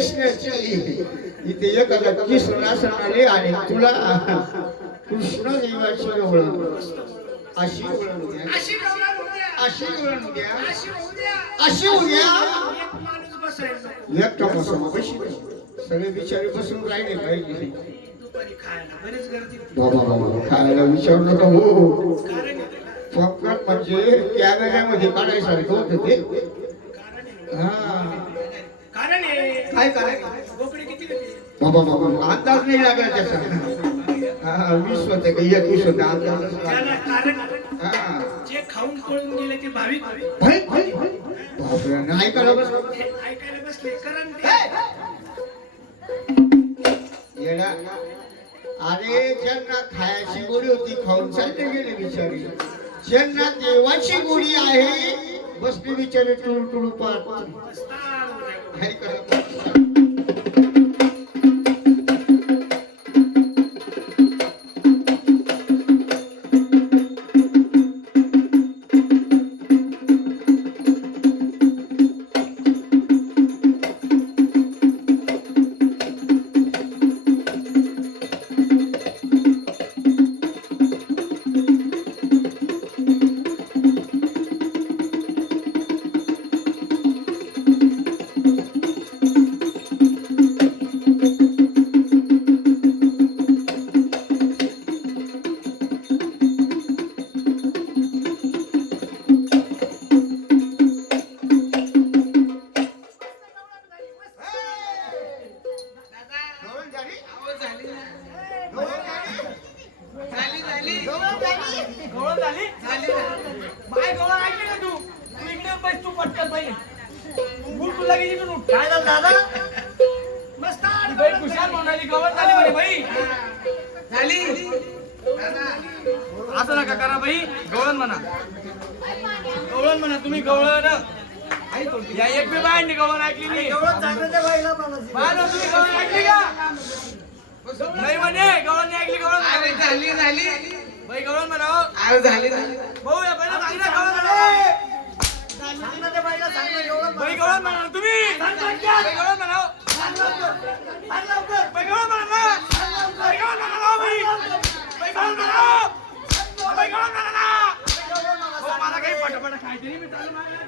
इथे एखादा कृष्ण असं आले आणि तुला कृष्ण देवाची ओळख. अशी ओळख अशी ओळख अशी उद्या अशी उद्या एक माणूस बसायचा एकटा बसून बशी सगळे बिचारे बसून राहिले पाहिजे. बाबा बाबा खायला विचारू नका हो. पॉपकॉर्न म्हणजे कॅमेऱ्यामध्ये काढायसारखं होतं ते. हा. काय करायचं बाबा बाबा अंदाज नाही लागला त्याचा. वीस होते का? एक वीस होते. अंदाजच त्याला लागला कारण आहे. हा. जे खाऊन पळून गेले ते भाविक बापरे करा बस. ऐकायला बसले कारण येडा. अरे ज्यांना खायची गोडी होती खाऊन चालते गेले बिचारी. ज्यांना देवाची गोडी आहे बसले बिचारे टुळू टुळू पाहत बसतात उद्या. असं नका करा बाई. गवळण म्हणा. गवळण म्हणा तुम्ही गवळण. या एक बी बायांनी गवळण ऐकली नाही. बाळा, तुम्ही गवळण ऐकली का? नाही म्हणे गवळण नाही ऐकली गवळण अरे झाली झाली. बाई गवळण म्हणा. हो. अरे झाली झाली. भाऊ या पहिला सांग ना गवळण म्हणा. बाई गवळण म्हणा ना तुम्ही बाई गवळण म्हणा हो. बाई गवळण म्हणा ना. बाई गवळण म्हणा ना, बाई. बाई गवळण म्हणा हो. बाई गवळण म्हणा ना. हो, मला काही पटापटा खायचं नाही, मी चाललो माझ्या घरी. असं नको रे, हो. अरे आपल्या मामाचं झालं. पटा, पटा, पटा, पटा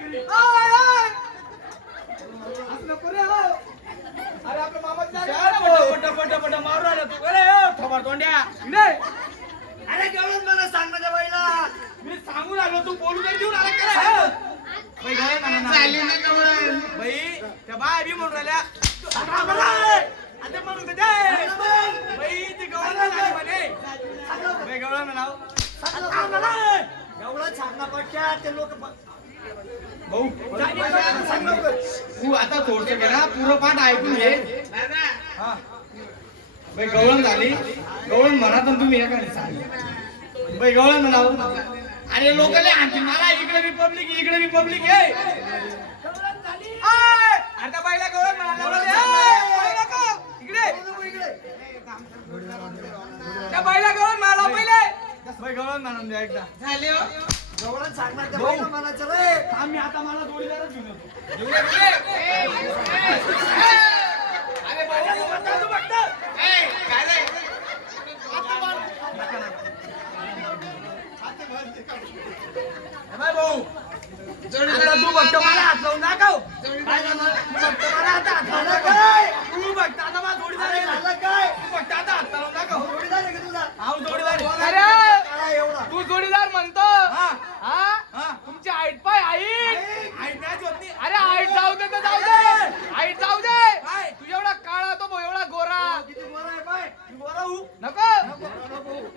मारून आला तू. अरे, हो, तोंड्या. इकडे. अरे गवळण मला सांग ना बाईला मी सांगून आलो तू बोलू तरी देऊन आला का रे? बाई गवळण म्हणा ना. झाली ना कमळ बाई त्या बाय बी म्हणून राहिल्या आता म्हणून दे. बाई ती गवळण झाली म्हणे बाई गवळण म्हणाव आता मला. भाऊ सांग लवकर. तू आता थोडस ना पुरं पाठ ऐकून घे. हा. बाई गवळण झाली. गवळण म्हणा तर तुम्ही एखादी सांग. बाई गवळण म्हणाव अरे लोकले आणखी मला इकडे बी पब्लिक इकडे बी पब्लिक आहे! आता बाईला गवळण म्हणाला इकडे. त्या बाईला गवळण म्हणाला पहिले बाई गवळण म्हणून द्या एकदा. झाली हो. आम्ही आता मला जोडीदारच घेऊन येतो घेऊन ये, घेऊन ये. अरे बाबा, तू बघता, तू बघता. ए, काय झालं? ए बाय भाऊ, जोडीदार आता तू बघतो मला हात लावून दाखव. काय झालं? तू बघतो मला आता हात लावून दाखव. तू बघतो आता मला जोडीदार आहे. तू बघतो आता हात लावून दाखव. हाव, जोडीदार आहे. अरे तू जोडीदार म्हणतो हा, हा हा. तुमची हाईट पाय हाईट आई मॅच होत नाही. अरे हाईट जाऊ दे तर जाऊ दे हाईट जाऊ दे काय? तू एवढा काळा तो भाऊ एवढा गोरा किती गोरा आहे पाय? मी गोरा होऊ? नको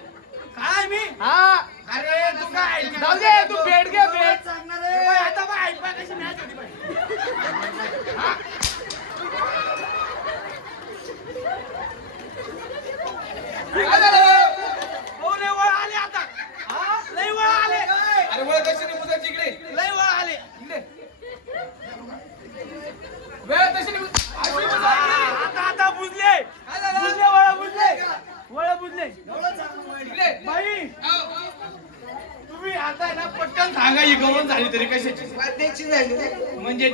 काय मी हा अरे तू काय ऐकतो? जाऊ दे तू भेट घे भेट ए बाय, आता बाय, ऐक बाय, कशी मॅच होती बाय. काय झालं? हो, लय वळ आले आता. हा, लय वळ आले. अरे वळ कशी नाही मुदत इकडे लय वळ आले. इकडे. वेळ तशी निघून अशी बुजली. आता आता बुजले बुजले वळ बुजले वळ बुजले इकडे. बाई तुम्ही आता आहे ना पटकन सांगा ही गवळण झाली तरी कशाची वाद्याची झाली म्हणजे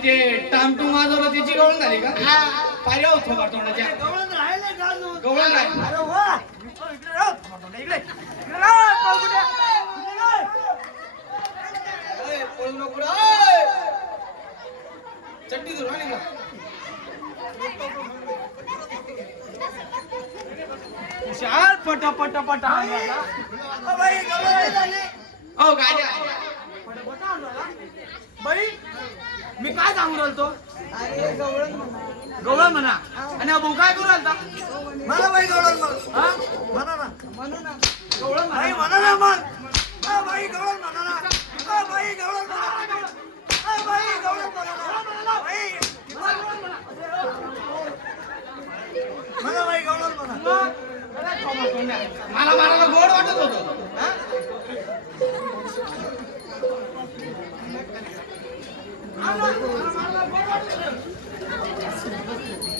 ते वाजवलं त्याची गवळण झाली का पायऱ्या होत थोबाड तोंडाच्या गवळण राहिले का अजून? गवळण राहिले. अरे वा ओ, इकडे राह. इकडे इकडे राह, पावकुट्या. इकडे राह. ए, पळू नको रे, ए. चड्डी धरून आली का? चाल पट पट पट अहो गाड्या. बाई मी काय सांगू राहिलो गवळण म्हणा. आणि भाऊ काय करू राहिलता मला बाई गवळण मग हा? म्हणा ना. गवळण बाई म्हणा. म्हणा ना मग बाई गवळण म्हणा ना. बाई गवळण म्हणा बाई गवळण म्हणा ना. बाई. म्हणा म्हणा. मला मारायला गोड वाटत होतं. हा? चांगली